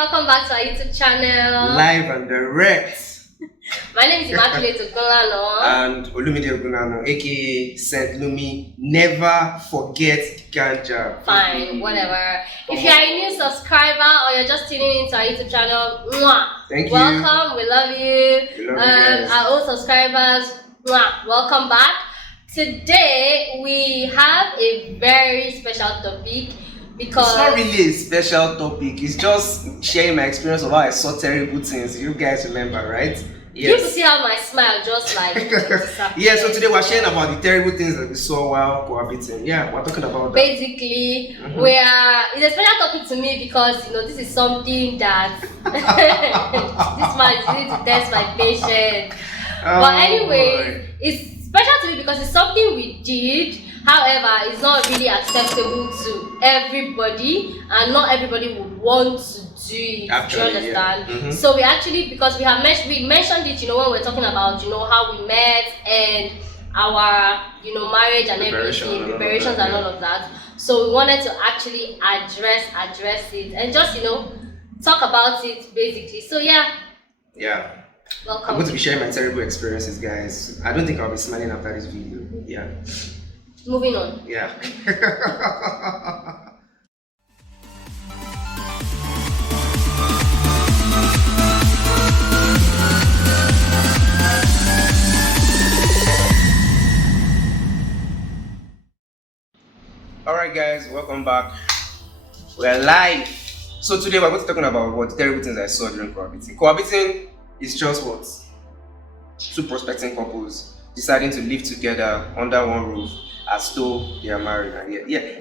welcome back to our YouTube channel. Live and direct. My name is Immaculate And theogunlanas, aka Saint Lumi. Never forget ganja. Fine, whatever. If you are a new subscriber or you're just tuning into our YouTube channel, thank you. Welcome, we love you. We love you guys. Our old subscribers, welcome back. Today we have a very special topic. Because it's not really a special topic, it's just sharing my experience of how I saw terrible things. You guys remember, right? Yes. You see how my smile just like yeah, so today we're sharing about the terrible things that we saw while cohabiting. Yeah, we're talking about that. Basically, it's a special topic to me because this is something that this man is need to test my patience. But anyway, it's special to me because it's something we did. However, it's not really acceptable to everybody, and not everybody would want to do it. Actually, do you understand? Yeah. So we actually, because we mentioned it, when we're talking about how we met and our marriage and everything, preparations and all of that. So we wanted to actually address it and just talk about it basically. So yeah. Welcome. I'm going to be sharing my terrible experiences, guys. I don't think I'll be smiling after this video. Yeah. Moving on. Yeah. Alright guys, welcome back. We're live. So today we're going to be talking about what terrible things I saw during cohabiting. Cohabiting is just what? Two prospecting couples deciding to live together under one roof as though they are married.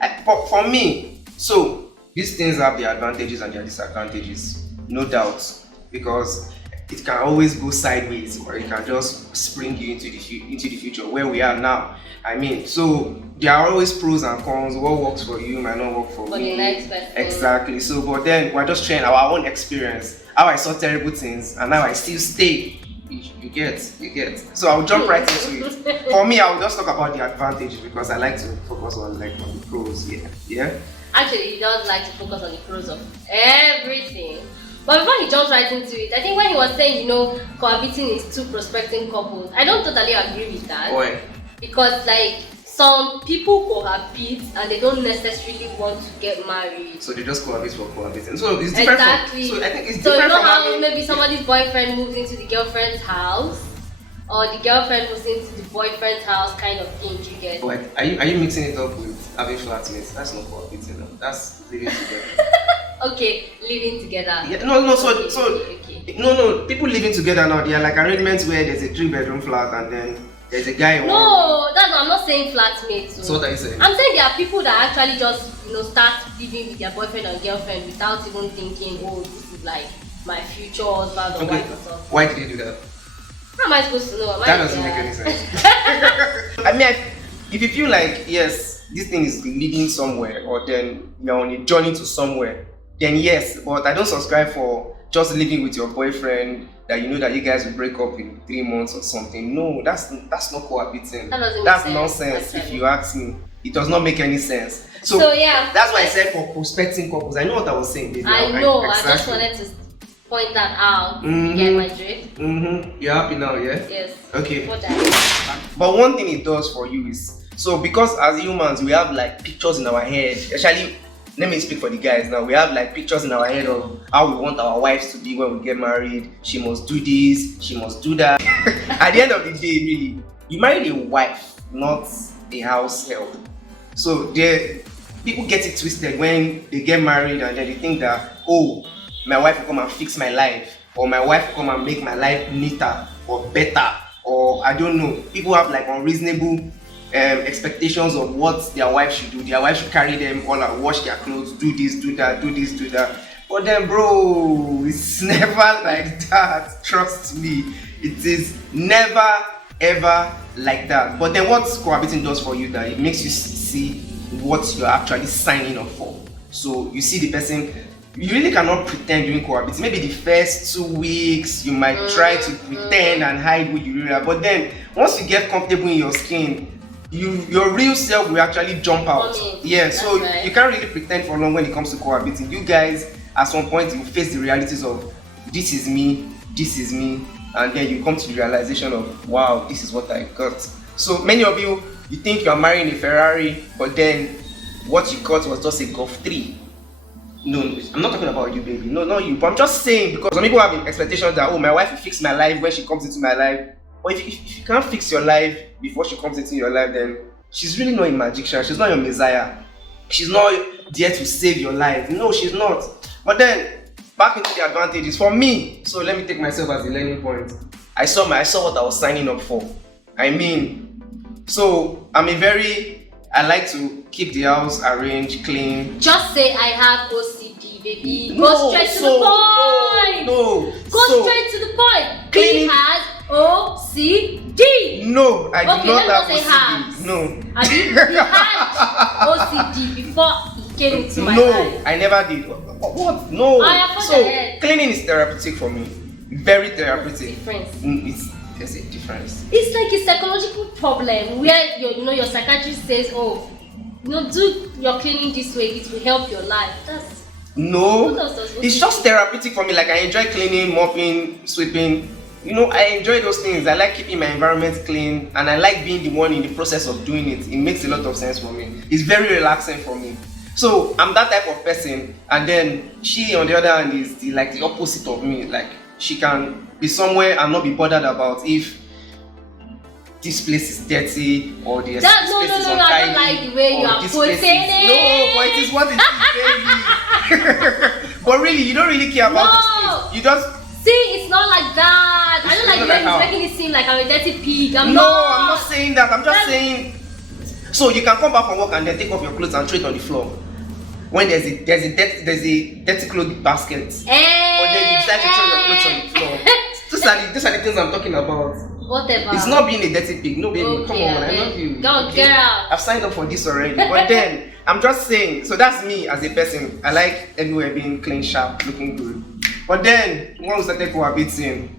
And for me, so these things have their advantages and their disadvantages, no doubt, because it can always go sideways or it can just spring you into the future where we are now. I mean, so there are always pros and cons. What works for you might not work for me. The next person. Exactly. So, but then we're just sharing our own experience, how I saw terrible things and how I still stay. You get. So I'll jump right into it. For me, I'll just talk about the advantages because I like to focus on the pros. Yeah. Actually, he does like to focus on the pros of everything. But before he jumps right into it, I think when he was saying, cohabiting is two prospecting couples, I don't totally agree with that. Why? Because some people cohabit and they don't necessarily want to get married. So they just cohabit for cohabiting. So it's different. Exactly. So I think it's so different. How maybe somebody's boyfriend moves into the girlfriend's house, or the girlfriend moves into the boyfriend's house, kind of thing. You get. But are you mixing it up with having flatmates? That's not cohabiting. No. That's living together. Okay, living together. Yeah, no. Okay. No. People living together now. They are like arrangements where there's a 3-bedroom flat and then there's a guy. I'm not saying flatmates. So what are you saying? I'm saying there are people that actually just start living with their boyfriend or girlfriend without even thinking, this is like my future husband or wife or something. Why did you do that? How am I supposed to know? That doesn't make any sense. I mean, if you feel like yes, this thing is leading somewhere, or then you're on a journey to somewhere, then yes. But I don't subscribe for just living with your boyfriend that that you guys will break up in 3 months or something. No, that's not cohabiting. That's nonsense. If you ask me, it does not make any sense. So yeah, that's why I said for prospecting couples. I know what I was saying. Baby. I know. Exactly. I just wanted to point that out. You get my drift? You're happy now, yeah? Yes. Okay. But one thing it does for you is because as humans we have pictures in our head, especially. Let me speak for the guys now. We have pictures in our head of how we want our wives to be when we get married. She must do this, she must do that. At the end of the day, really, you married a wife, not a house help. So people get it twisted when they get married and then they think that, my wife will come and fix my life, or my wife will come and make my life neater or better, or I don't know. People have unreasonable expectations of what their wife should do. Their wife should carry them all out, wash their clothes, do this, do that, do this, do that. But then, bro, it's never like that. Trust me, it is never ever like that. But then, what cohabiting does for you, that it makes you see what you're actually signing up for. So you see the person. You really cannot pretend during cohabiting. Maybe the first 2 weeks you might try to pretend and hide who you really are. But then, once you get comfortable in your skin, your real self will actually jump out. Yeah, so right. You can't really pretend for long when it comes to cohabiting. You guys at some point you face the realities of this is me, and then you come to the realization of wow, this is what I got. So many of you think you are marrying a Ferrari, but then what you got was just a Golf 3. No, I'm not talking about you, baby. No, not you. But I'm just saying, because some people have expectations that, oh, my wife will fix my life when she comes into my life. But if you can't fix your life before she comes into your life, then she's really not a magician. She's not your messiah. She's not there to save your life. No, she's not. But then, back into the advantages for me. So let me take myself as a learning point. I saw what I was signing up for. I mean, so I like to keep the house arranged, clean. Just say I have OCD, baby. Go straight to the point. No. Go straight to the point. He has OCD. No, I do not have OCD. Has. No. He had OCD before he came into my life. No, I never did. What? No. Cleaning is therapeutic for me. Very therapeutic. There's a difference. It's like a psychological problem where your psychiatrist says, oh, do your cleaning this way, it will help your life. It's just therapeutic for me. Like I enjoy cleaning, mopping, sweeping. I enjoy those things. I like keeping my environment clean, and I like being the one in the process of doing it. It makes a lot of sense for me. It's very relaxing for me. So I'm that type of person, and then she, on the other hand, is the opposite of me. Like she can be somewhere and not be bothered about if this place is dirty or this place is untidy. I don't like the way you are putting it. No, but it is what it is, baby. But really, you don't really care about these things. You just see, it's not like that. I don't like the way he's making it seem like I'm a dirty pig. I'm not saying that. I'm just saying. So you can come back from work and then take off your clothes and throw it on the floor. When there's a dirty clothes basket, but then you decide to throw your clothes on the floor. These are the things I'm talking about. Whatever. It's not being a dirty pig. No, baby, come on, I love you. Get out. I've signed up for this already. But then I'm just saying. So that's me as a person. I like everywhere being clean, sharp, looking good. But then when we started cohabiting,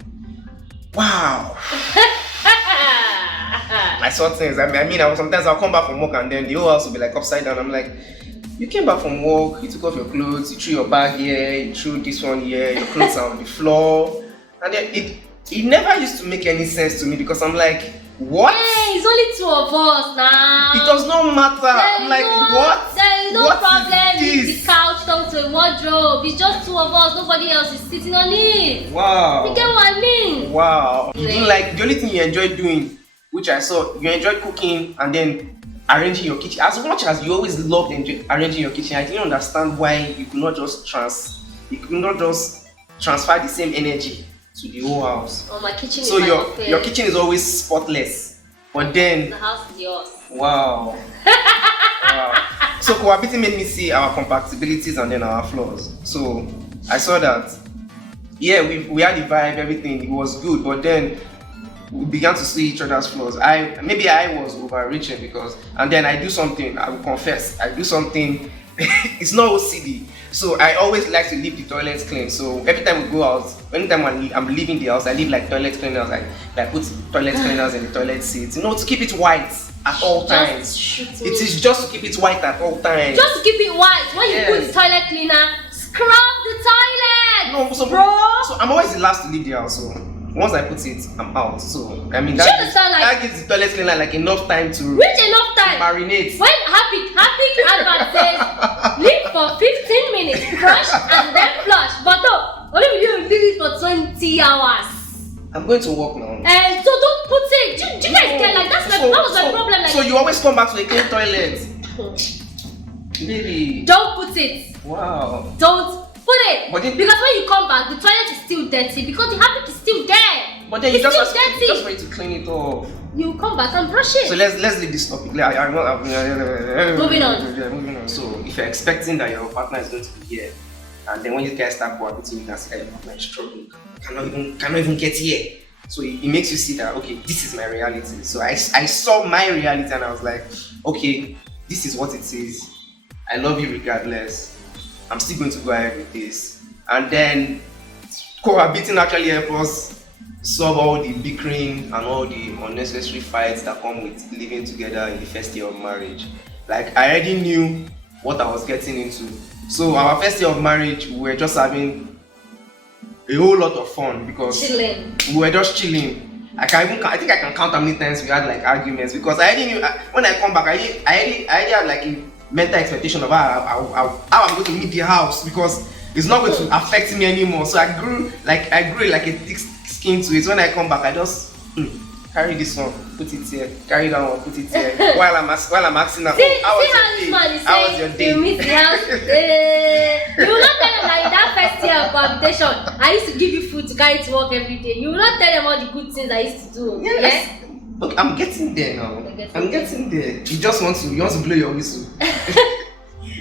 wow. I saw things. Sometimes I'll come back from work and then the whole house will be like upside down. I'm like, you came back from work, you took off your clothes, you threw your bag here, you threw this one here, your clothes are on the floor. And then it never used to make any sense to me because I'm like, what? Hey, it's only two of us now. It does not matter. I'm like, what? There is no problem if the couch comes to a wardrobe. It's just two of us, nobody else is sitting on it. Wow. You get what I mean? Wow. You didn't like, the only thing you enjoyed doing, which I saw, you enjoyed cooking and then arranging your kitchen. As much as you always loved arranging your kitchen, I didn't understand why you could not just transfer the same energy to the whole house. Oh, my kitchen so your kitchen is always spotless, but then the house is yours. Wow. Wow. So cohabiting made me see our compatibilities and then our flaws. So I saw that we had the vibe, everything, it was good, but then we began to see each other's flaws. Maybe I was overreaching and then I do something, I will confess, I do something, it's not OCD. So I always like to leave the toilets clean. So every time we go out, anytime I'm leaving the house, I leave like toilet cleaners, I put toilet cleaners in the toilet seats, to keep it white at all times. It is just to keep it white at all times. Just to keep it white. When you put the toilet cleaner, scrub the toilet. No, so I'm always the last to leave the house. So once I put it, I'm out. So I mean that gives the toilet cleaner like enough time to marinate. When happy Albert says leave for 15 minutes, brush and then flush. But no, only you leave it for 20 hours. I'm going to work now. And so don't put it. Do you guys get like that was my problem. Like, so you always come back to a clean toilet. Baby. Don't put it. Wow. Don't put it. Because when you come back, the toilet is still dirty because the habit is still there. But then you just ready to clean it off. You come back and brush it. So let's leave this topic. Moving on. So if you're expecting that your partner is going to be here, and then when you guys start cohabiting, you can see that your partner is struggling, cannot even get here. So it makes you see that okay, this is my reality. So I saw my reality and I was like, okay, this is what it is. I love you regardless. I'm still going to go ahead with this. And then cohabiting actually helps us solve all the bickering and all the unnecessary fights that come with living together in the first year of marriage. Like I already knew what I was getting into. So our first year of marriage, we were just having a whole lot of fun because chilling. we were just chilling. I think I can count how many times we had like arguments because I already knew when I come back, I already had like a mental expectation of how I'm going to meet the house because it's not going to affect me anymore. So I grew like a thick skin to it. When I come back, I just carry this one, put it here, carry that one, put it here. while I'm asking her, how was your day? You meet the house. You will not tell them that in that first year of cohabitation, I used to give you food to carry to work every day. You will not tell them all the good things I used to do. Yes. Yeah? Okay, I'm getting there now. I'm getting there. You want to blow your whistle.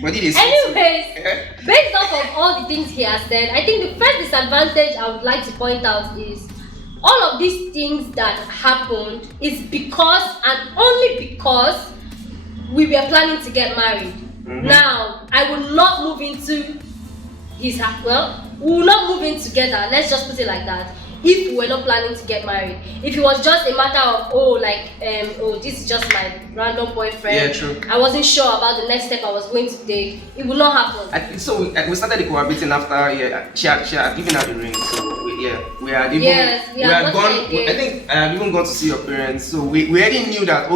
But it is. Anyways, based off of all the things he has said, I think the first disadvantage I would like to point out is all of these things that happened is because and only because we were planning to get married. Now, I will not move into his house. Well, we will not move in together. Let's just put it like that. If we were not planning to get married, if it was just a matter of this is just my random boyfriend. Yeah, true. I wasn't sure about the next step I was going to take. It would not happen. So we started the cohabiting after she had given her the ring. So we had even we had gone. I think I had even gone to see your parents. So we already knew that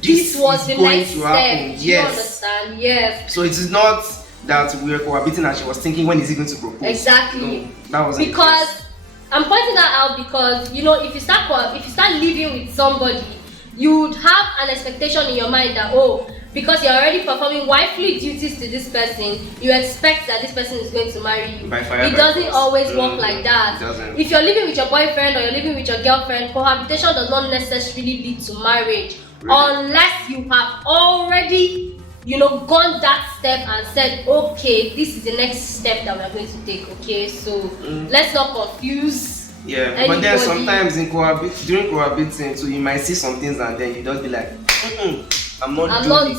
this was the next step. Yes. You understand? Yes. So it is not that we were cohabiting and she was thinking, when is he going to propose? Exactly. No, that wasn't because I'm pointing that out because if you start living with somebody, you would have an expectation in your mind that because you're already performing wifely duties to this person, you expect that this person is going to marry you. It doesn't always work like that. If you're living with your boyfriend or you're living with your girlfriend, cohabitation does not necessarily lead to marriage unless you have already gone that step and said, okay, this is the next step that we are going to take. Okay, so let's not confuse. Yeah, anybody. But then sometimes during cohabiting, so you might see some things and then you just be like, I'm not doing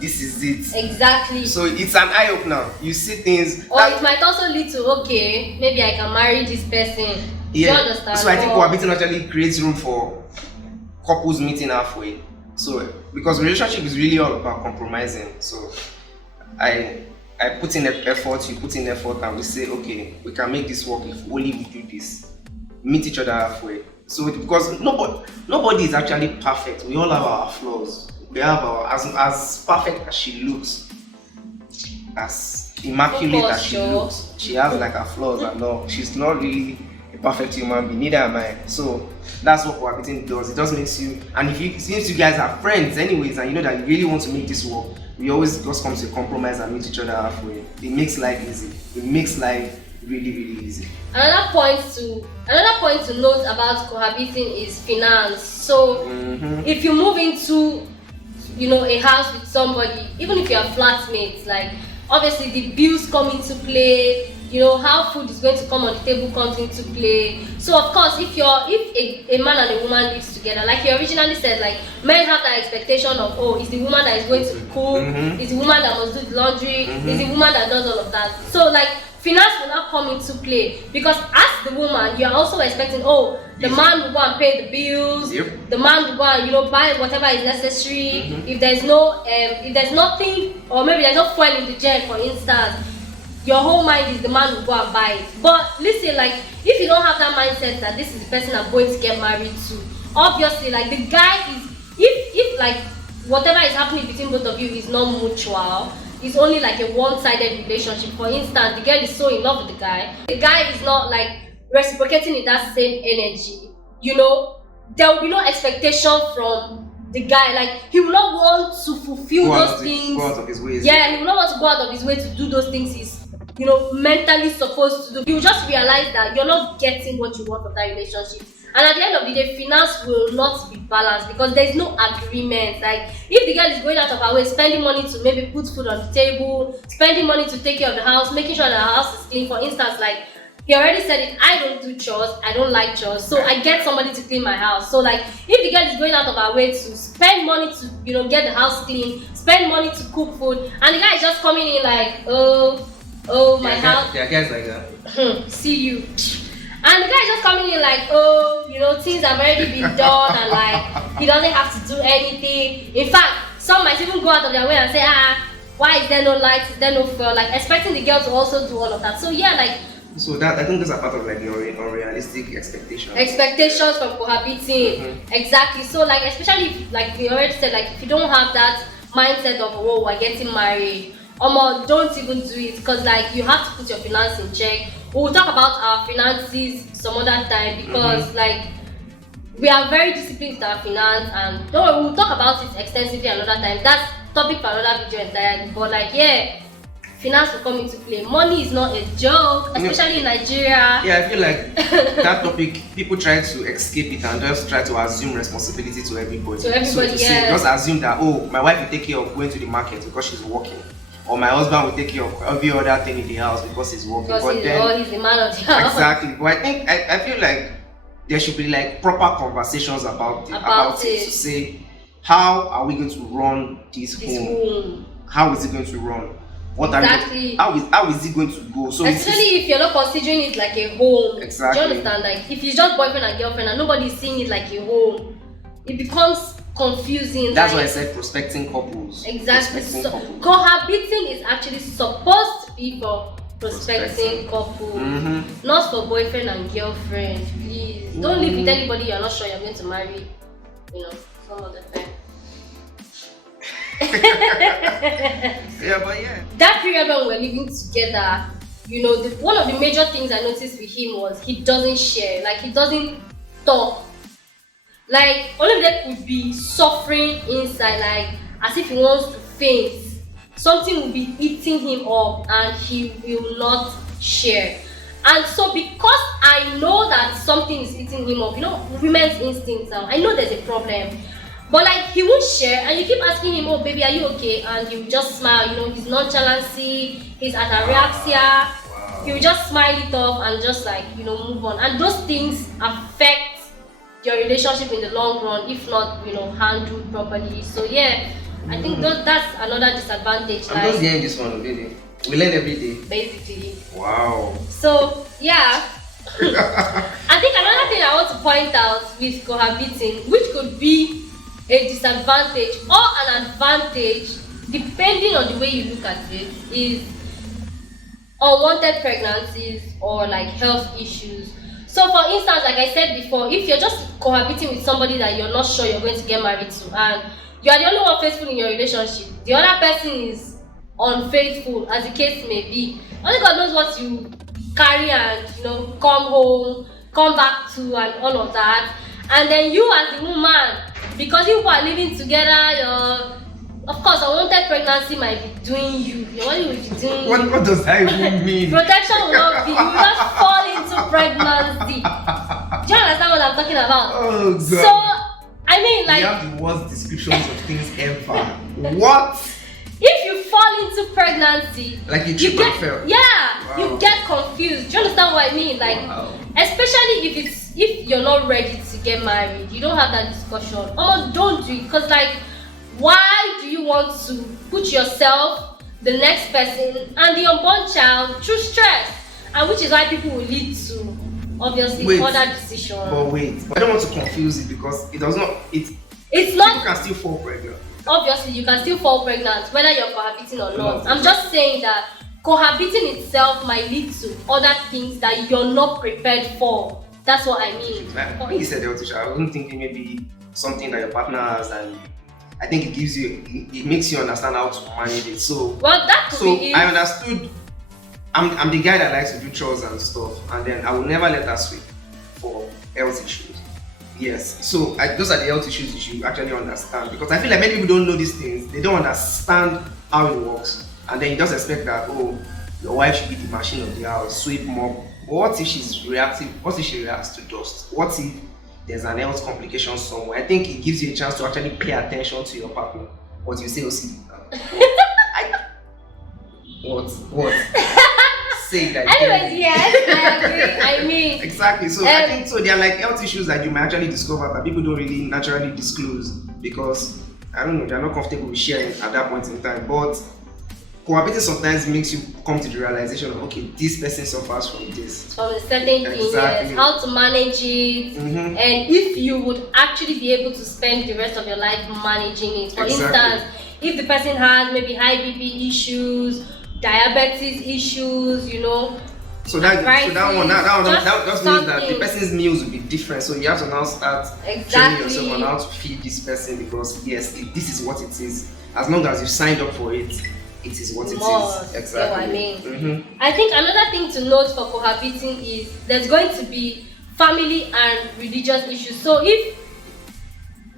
this is it. Exactly. So it's an eye opener. You see things. Or it might also lead to, okay, maybe I can marry this person. Yeah. You understand? So I think cohabiting actually creates room for couples meeting halfway. So because relationship is really all about compromising. So I put in effort, you put in effort, and we say, okay, we can make this work if only we do this. Meet each other halfway. So because nobody is actually perfect. We all have our flaws. We have our as perfect as she looks, as immaculate as she looks. She has like her flaws and all. She's not really a perfect human being, neither am I. So that's what cohabiting does. It just makes you, and since you guys are friends anyways, and you know that you really want to make this work, we always just come to a compromise and meet each other halfway. It makes life easy. It makes life really, really easy. Another point to note about cohabiting is finance. So if you move into a house with somebody, even if you are flatmates, like obviously the bills come into play. How food is going to come on the table comes into play. So of course, if a man and a woman lives together, like you originally said, like men have that expectation of, it's the woman that is going to cook, it's the woman that must do the laundry, it's the woman that does all of that. So like finance will not come into play because as the woman, you are also expecting, the man will go and pay the bills, the man will go and buy whatever is necessary. If there's nothing, or maybe there's no fuel in the gen, for instance, your whole mind is the man will go and buy it. But listen, like if you don't have that mindset that this is the person I'm going to get married to, obviously like the guy is, if like whatever is happening between both of you is not mutual, it's only like a one-sided relationship. For instance, the girl is so in love with the guy is not like reciprocating in that same energy, there will be no expectation from the guy. Like he will not want to fulfill those things. Go out of his way. Yeah, he will not want to go out of his way to do those things he's mentally supposed to do. You just realize that you're not getting what you want from that relationship. And at the end of the day, finance will not be balanced because there's no agreement. Like if the girl is going out of her way, spending money to maybe put food on the table, spending money to take care of the house, making sure that the house is clean. For instance, like he already said it, I don't do chores, I don't like chores, so I get somebody to clean my house. So like if the girl is going out of her way to spend money to get the house clean, spend money to cook food, and the guy is just coming in like, my house. There are guys like that. See you. And the guy is just coming in like, things have already been done, and like he doesn't have to do anything. In fact, some might even go out of their way and say, Why is there no light? Is there no fuel? Like expecting the girl to also do all of that. So yeah, like. So that I think those are part of like your unrealistic expectations. Expectations from cohabiting. Exactly. So like especially if, like we already said, like if you don't have that mindset of oh we're getting married, don't even do it because like you have to put your finance in check. We'll talk about our finances some other time because like we are very disciplined with our finance and don't worry, we'll talk about it extensively another time. That's topic for another video entirely. But like yeah, finance will come into play. Money is not a joke, especially in Nigeria. Yeah, I feel like that topic, people try to escape it and just try to assume responsibility to everybody. To everybody, so say, just assume that, oh, my wife will take care of going to the market because she's working. Or my husband will take care of every other thing in the house because he's working. Because he's the man of the house. Exactly. But I feel like there should be like proper conversations about it to say, how are we going to run this home? How is it going to run? Exactly. How is it going to go? So especially if you're not considering it like a home. Exactly. Do you understand? Like if it's just boyfriend and girlfriend and nobody's seeing it like a home, it becomes confusing. That's why I said prospecting couples. Exactly. Cohabiting is actually supposed to be for prospecting couples, not for boyfriend and girlfriend. Please don't live with anybody you're not sure you're going to marry. You know, some of the time. Yeah, but yeah. That period when we were living together, you know, one of the major things I noticed with him was he doesn't share. Like he doesn't talk. Like all of that could be suffering inside, like as if he wants to faint. Something will be eating him up and he will not share. And so because I know that something is eating him up, you know, women's instincts now, I know there's a problem. But like he won't share and you keep asking him, oh baby, are you okay? And he will just smile, you know, his nonchalancy, his ataraxia, he will just smile it off and just like, you know, move on. And those things affect your relationship in the long run if not, you know, handled properly. So yeah, I think that's another disadvantage. I'm just hearing this one, really. We learn every day. Basically. Wow. So yeah. I think another thing I want to point out with cohabiting, which could be a disadvantage or an advantage depending on the way you look at it, is unwanted pregnancies or like health issues. So for instance, like I said before, if you're just cohabiting with somebody that you're not sure you're going to get married to and you are the only one faithful in your relationship, the other person is unfaithful, as the case may be, only God knows what you carry and, you know, come home, come back to and all of that. And then you as the woman, because you are living together, of course, unwanted pregnancy might be doing you. Your body will be doing what does that even mean? Protection will not be. You will just fall into pregnancy. Do you understand what I'm talking about? Oh God. So, I mean, like, you have the worst descriptions of things ever. What? If you fall into pregnancy, like you trip and fell. Yeah, wow. You get confused. Do you understand what I mean? Like, especially if you're not ready to get married, you don't have that discussion. Oh, don't do it, because like, why do you want to put yourself, the next person, and the unborn child through stress? And which is why people will lead to obviously other decisions. But wait, I don't want to confuse it because it does not. It's not. People can still fall pregnant. Obviously, you can still fall pregnant whether you're cohabiting or not. I'm just saying that cohabiting itself might lead to other things that you're not prepared for. That's what I mean. When you said health issue, I wasn't thinking maybe something that your partner has, and I think it makes you understand how to manage it. So, well, that could be I understood. I'm the guy that likes to do chores and stuff, and then I will never let her sweep for health issues. Yes, so those are the health issues you should actually understand, because I feel like many people don't know these things. They don't understand how it works, and then you just expect that, oh, your wife should be the machine of the house, sweep, mop. But what if she's reactive? What if she reacts to dust? What if there's an health complication somewhere? I think it gives you a chance to actually pay attention to your partner. What you say, oh, see, what? Say that. Anyways, yes, I agree. I mean, exactly. So I think so. There are like health issues that you might actually discover that people don't really naturally disclose because I don't know, they're not comfortable with sharing at that point in time. But cohabiting sometimes makes you come to the realization of, okay, this person suffers from this. From a certain thing, yes, how to manage it, and if you would actually be able to spend the rest of your life managing it. For instance, if the person has maybe high BP issues, diabetes issues, you know. So that just means that the person's meals will be different. So you have to now start training yourself on how to feed this person, because yes, this is what it is. As long as you signed up for it, it is what it is. Exactly. You know what I mean? I think another thing to note for cohabiting is there's going to be family and religious issues. So if,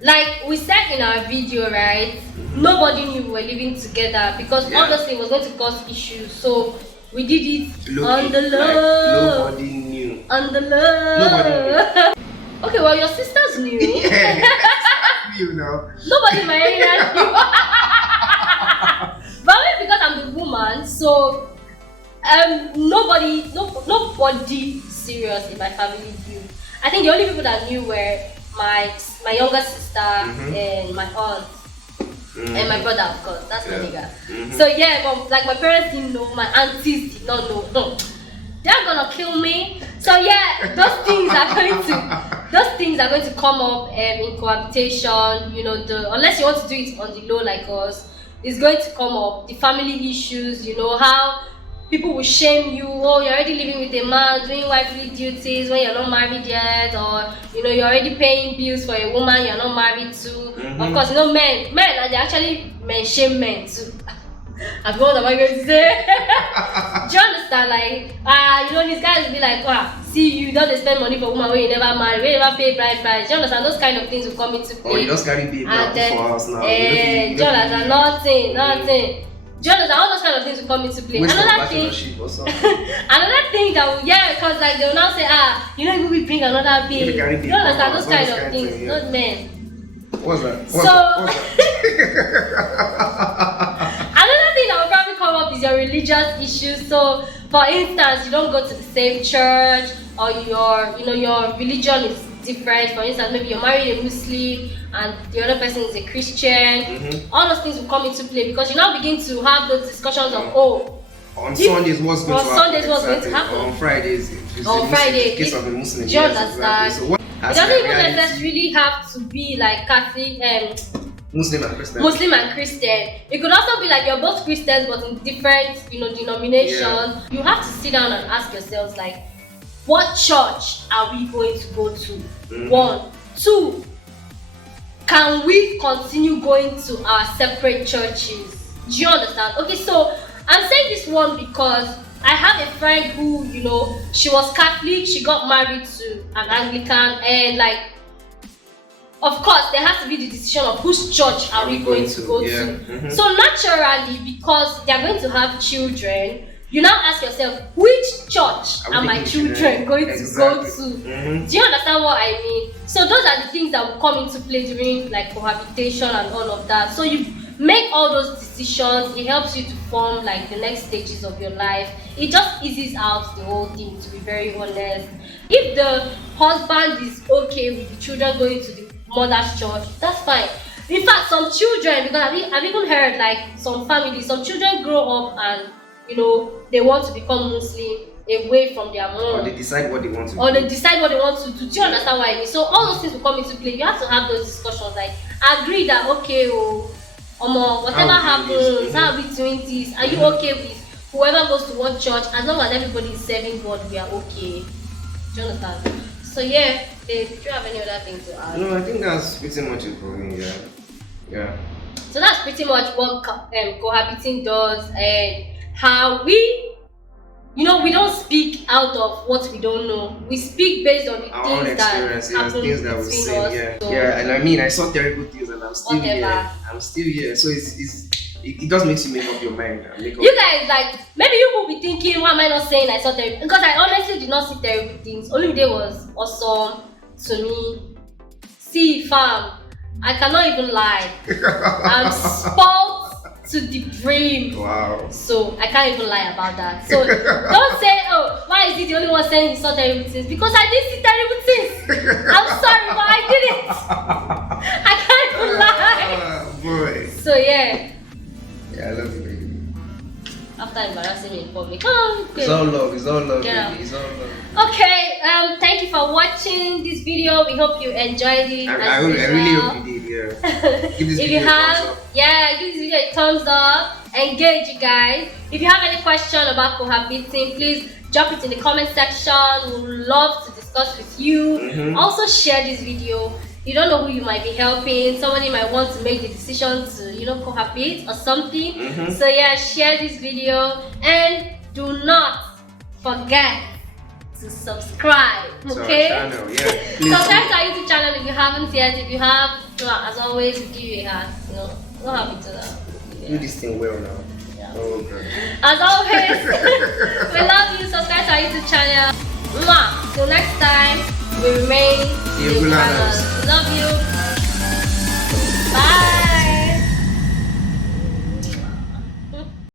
like we said in our video, right, nobody knew we were living together, because obviously it was going to cause issues. So we did it on the low. Like nobody knew. On the low. Nobody knew. Okay, well, your sisters knew. Yeah, you know. Nobody in my area knew. But maybe because I'm the woman, so nobody serious in my family knew. I think the only people that knew were my younger sister and my aunt. And my brother, of course, that's my nigga. So yeah, but like my parents didn't know, my aunties did not know. No, they're gonna kill me. So yeah, those things are going to come up in cohabitation. You know, unless you want to do it on the low like us, it's going to come up. The family issues, you know, how people will shame you. Oh, you're already living with a man, doing wifely duties when you're not married yet, or you know, you're already paying bills for a woman you're not married to. Of course, you know, men, and they actually men shame men too. What am I going to say? Do you understand? Like, you know, these guys will be like, see, you don't spend money for a woman when you never marry, when you never pay bride price. Do you understand? Those kind of things will come into play. Oh, you just carry babe now for us now. Do you understand? Nothing. Do you understand? All those kind of things will come into play. Another thing that will, because like they will now say, you know, we bring another babe. Do you understand? Those kind of things, not men. What's that? Another thing that will probably come up is your religious issues. So, for instance, you don't go to the same church, or your religion is different. For instance, maybe you're married a Muslim and the other person is a Christian. All those things will come into play, because you now begin to have those discussions of on Sundays what's going to happen. On Fridays, Friday, in case of a Muslim. Do you understand? Exactly. So it doesn't even necessarily have to be like Catholic, Muslim and Christian. It could also be like you're both Christians but in different, denominations. Yeah. You have to sit down and ask yourselves, like, what church are we going to go to? 1, 2. Can we continue going to our separate churches? Do you understand? Okay, so I'm saying this one because I have a friend who, she was Catholic, she got married to an Anglican, and like, of course, there has to be the decision of whose church are we going to go to. So naturally, because they are going to have children, you now ask yourself, which church are my children going to go to? Do you understand what I mean? So those are the things that will come into play during like cohabitation and all of that. So you make all those decisions. It helps you to form like the next stages of your life. It just eases out the whole thing, to be very honest. If the husband is okay with the children going to the mother's church, that's fine. In fact, some children, because I've even heard like some families, some children grow up and they want to become Muslim away from their mom. Or they decide what they want to do. Do you understand what I mean? So all those things will come into play. You have to have those discussions, like agree that whatever happens, how are we doing this? Are you okay with whoever goes to what church? As long as everybody is serving God, we are okay. Do you understand? So yeah, do you have any other thing to add? No, I think that's pretty much it for me. Yeah. So that's pretty much what cohabiting does, and how we don't speak out of what we don't know. We speak based on the our things that happen things that we've seen. us. And I mean, I saw terrible things, and I'm still here. So it does make you make up your mind. You guys, like, maybe you will be thinking, why am I not saying I saw terrible? Because I honestly did not see terrible things. Only day was awesome to me. See, fam, I cannot even lie. I'm spoiled to the brim. Wow. So I can't even lie about that. So don't say, why is he the only one saying he saw terrible things? Because I did see terrible things. I'm sorry, but I didn't. I can't even lie. Boy. So yeah. Yeah, I love you, baby. After embarrassing me in public. Oh, okay. It's all love, baby. It's all love. Okay, thank you for watching this video. We hope you enjoyed it. I really hope you did, Yeah. Give this If video you a thumbs have, up. yeah, give this video a thumbs up. Engage, you guys. If you have any question about cohabiting, please drop it in the comment section. We would love to discuss with you. Also share this video. You don't know who you might be helping. Somebody might want to make the decision to, you know, cohabit or something. So yeah, share this video and do not forget to subscribe. Okay? To our channel, yeah. Please Subscribe to our YouTube channel if you haven't yet. If you have, as always, we give you a heart. You know, we're happy to that. do this thing well now. Yeah. Oh, God. As always, we love you. Subscribe to our YouTube channel. Mwah. Till next time, we remain Theogunlanas. theogunlanas. Love you. Bye.